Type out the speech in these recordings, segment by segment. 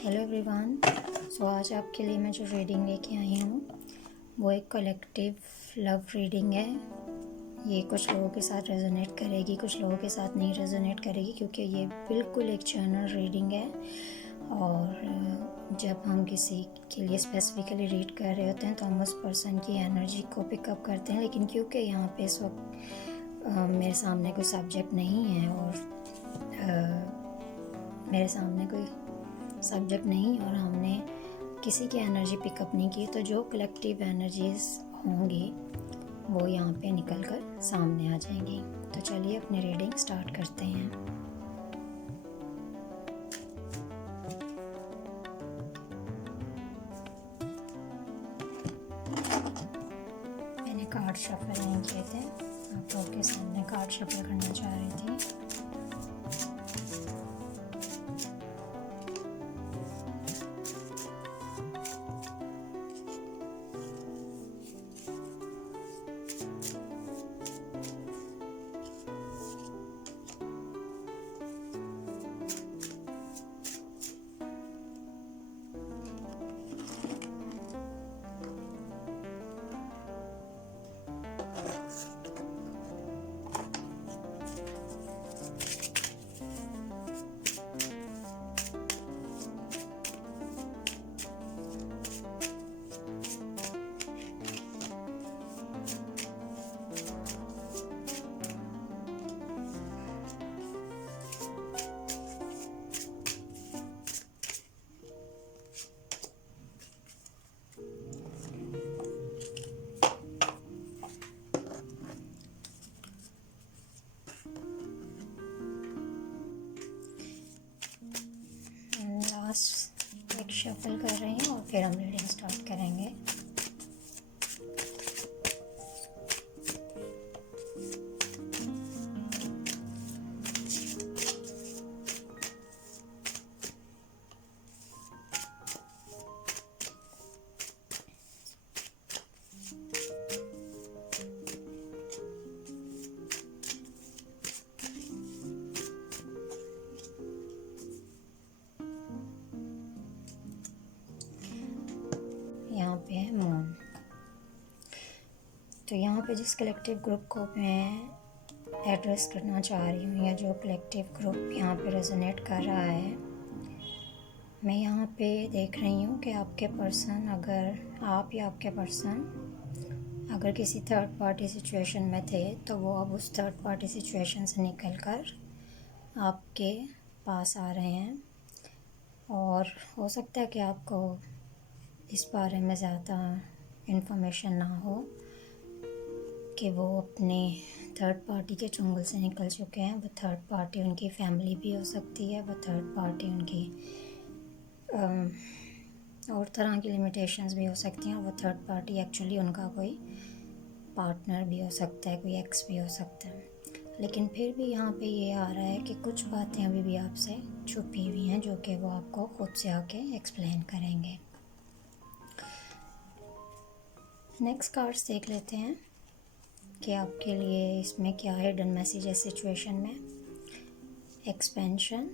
Hello everyone. आज आपके लिए मैं जो रीडिंग लेके आई हूँ वो एक कलेक्टिव लव रीडिंग है। ये कुछ लोगों के साथ रेजोनेट करेगी, कुछ लोगों के साथ नहीं रेजोनेट करेगी, क्योंकि ये बिल्कुल एक जनरल रीडिंग है। और जब हम किसी के लिए स्पेसिफिकली रीड कर रहे होते हैं तो हम उस पर्सन की एनर्जी को पिकअप करते हैं। लेकिन क्योंकि यहाँ पे इस वक्त मेरे सामने कोई सब्जेक्ट नहीं है और मेरे सामने कोई सब्जेक्ट नहीं और हमने किसी की एनर्जी पिकअप नहीं की, तो जो कलेक्टिव एनर्जीज होंगी वो यहाँ पे निकल कर सामने आ जाएंगी। तो चलिए अपनी रीडिंग स्टार्ट करते हैं। मैंने कार्ड शफल नहीं किए थे, आप लोगों के सामने कार्ड शफल करना चाह रही थी। एक शफल कर रहे हैं और फिर हम रीडिंग स्टार्ट करेंगे। यहाँ पे है मून। तो यहाँ पे जिस कलेक्टिव ग्रुप को मैं एड्रेस करना चाह रही हूँ या जो कलेक्टिव ग्रुप यहाँ पे रेजोनेट कर रहा है, मैं यहाँ पे देख रही हूँ कि आपके पर्सन, अगर आप या आपके पर्सन अगर किसी थर्ड पार्टी सिचुएशन में थे तो वो अब उस थर्ड पार्टी सिचुएशन से निकल कर आपके पास आ रहे हैं। और हो सकता है कि आपको इस बारे में ज़्यादा इन्फॉर्मेशन ना हो कि वो अपने थर्ड पार्टी के चुंगल से निकल चुके हैं। वो थर्ड पार्टी उनकी फैमिली भी हो सकती है, वो थर्ड पार्टी उनकी और तरह की लिमिटेशंस भी हो सकती हैं। वो थर्ड पार्टी एक्चुअली उनका कोई पार्टनर भी हो सकता है, कोई एक्स भी हो सकता है। लेकिन फिर भी यहाँ पे ये आ रहा है कि कुछ बातें अभी भी आपसे छुपी हुई हैं जो कि वो आपको खुद से आके एक्सप्लेन करेंगे। नेक्स्ट कार्ड्स देख लेते हैं कि आपके लिए इसमें क्या हिडन मैसेज है सिचुएशन में। Expansion,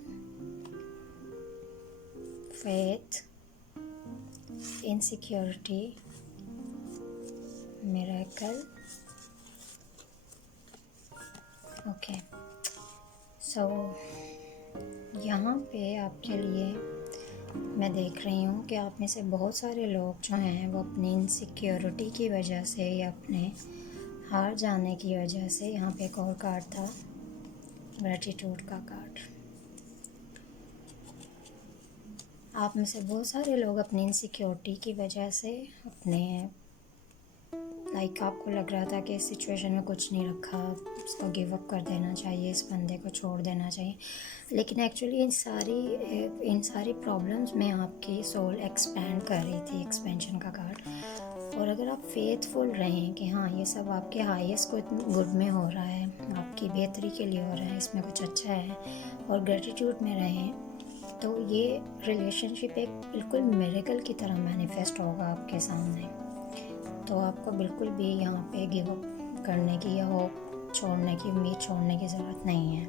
faith, insecurity, miracle. Okay, so यहाँ पे आपके लिए मैं देख रही हूँ कि आप में से बहुत सारे लोग जो हैं वो अपनी इनसिक्योरिटी की वजह से या अपने हार जाने की वजह से, यहाँ पे एक और कार्ड था ग्रैटिट्यूड का कार्ड, आप में से बहुत सारे लोग अपनी इनसिक्योरिटी की वजह से अपने आपको लग रहा था कि इस सिचुएशन में कुछ नहीं रखा, उसको गिव अप कर देना चाहिए, इस बंदे को छोड़ देना चाहिए। लेकिन एक्चुअली इन सारी प्रॉब्लम्स में आपकी सोल एक्सपैंड कर रही थी, एक्सपेंशन का कार्ड। और अगर आप फेथफुल रहें कि हाँ ये सब आपके हाईएस्ट गुड में हो रहा है, आपकी बेहतरी के लिए हो रहा है, इसमें कुछ अच्छा है, और ग्रेटिट्यूड में रहें, तो ये रिलेशनशिप एक बिल्कुल मिरेकल की तरह मैनिफेस्ट होगा आपके सामने। तो आपको बिल्कुल भी यहाँ पे गिव अप करने की या होप छोड़ने की, उम्मीद छोड़ने की ज़रूरत नहीं है।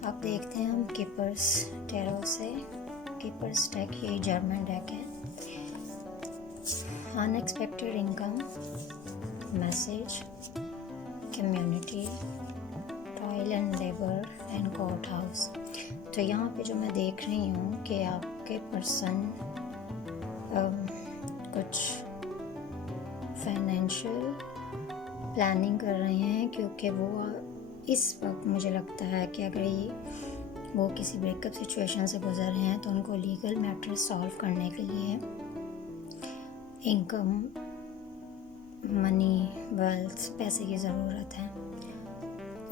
अब देखते हैं हम कीपर्स टैरो से। कीपर्स डेक ये जर्मन डेक है। Unexpected income, message, community, toil and labour and court house. तो यहाँ पे जो मैं देख रही हूँ कि आपके पर्सन कुछ फाइनेंशियल प्लानिंग कर रहे हैं, क्योंकि वो इस वक्त मुझे लगता है कि अगर वो किसी ब्रेकअप सिचुएशन से गुजर रहे हैं तो उनको लीगल मैटर सॉल्व करने के लिए इनकम, मनी, वेल्थ, पैसे की ज़रूरत है।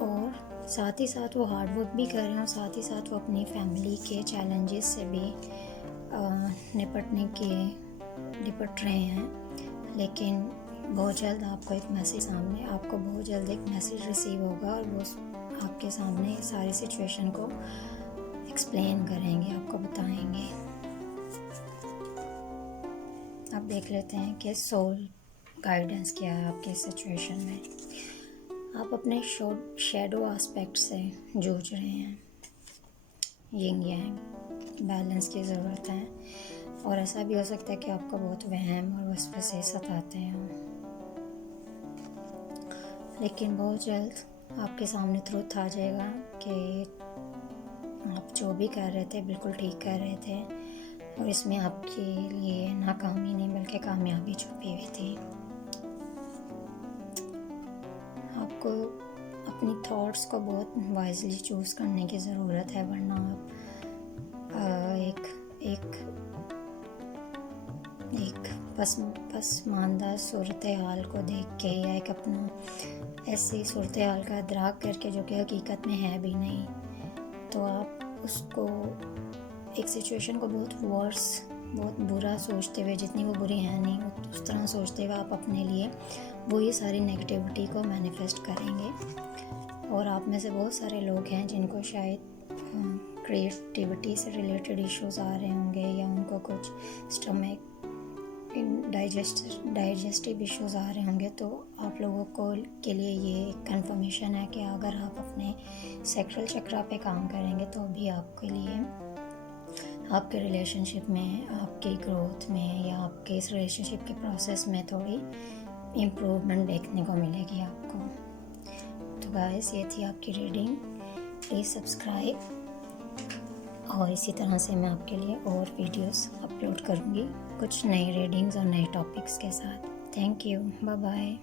और साथ ही साथ वो हार्ड वर्क भी कर रहे हैं और साथ ही साथ वो अपनी फैमिली के चैलेंजेस से भी निपट रहे हैं। लेकिन बहुत जल्द आपको बहुत जल्द एक मैसेज रिसीव होगा और वो आपके सामने सारी सिचुएशन को एक्सप्लेन करेंगे, आपको बताएंगे। अब देख लेते हैं कि सोल गाइडेंस क्या है आपके सिचुएशन में। आप अपने शैडो एस्पेक्ट से जूझ रहे हैं। यिंग यांग बैलेंस की ज़रूरत है। और ऐसा भी हो सकता है कि आपको बहुत वहम और वसवसे सताते हैं, लेकिन बहुत जल्द आपके सामने ट्रुथ आ जाएगा कि आप जो भी कर रहे थे बिल्कुल ठीक कर रहे थे और इसमें आपके लिए नाकामी नहीं बल्कि कामयाबी छुपी हुई थी। आपको अपनी थॉट्स को बहुत वाइजली चूज़ करने की ज़रूरत है, वरना आप एक पसमानदा सूरत हाल को देख के या एक अपना ऐसी सूरत हाल का इदराक करके जो कि हकीकत में है भी नहीं, तो आप उसको एक सिचुएशन को बहुत बुरा सोचते हुए, जितनी वो बुरी है नहीं उस तरह सोचते हुए आप अपने लिए वही सारी नेगेटिविटी को मैनिफेस्ट करेंगे। और आप में से बहुत सारे लोग हैं जिनको शायद क्रिएटिविटी से रिलेटेड इश्यूज़ आ रहे होंगे या उनको कुछ स्टमक डाइजेस्टिव इश्यूज़ आ रहे होंगे। तो आप लोगों के लिए ये कंफर्मेशन है कि अगर आप अपने सेक्सुअल चक्रा पे काम करेंगे तो भी आपके लिए आपके रिलेशनशिप में, आपकी ग्रोथ में या आपके इस रिलेशनशिप के प्रोसेस में थोड़ी इम्प्रूवमेंट देखने को मिलेगी आपको। तो गाइस, ये थी आपकी रीडिंग। प्लीज़ सब्सक्राइब और इसी तरह से मैं आपके लिए और वीडियोस अपलोड करूँगी कुछ नई रीडिंग्स और नए टॉपिक्स के साथ। Thank you, bye bye.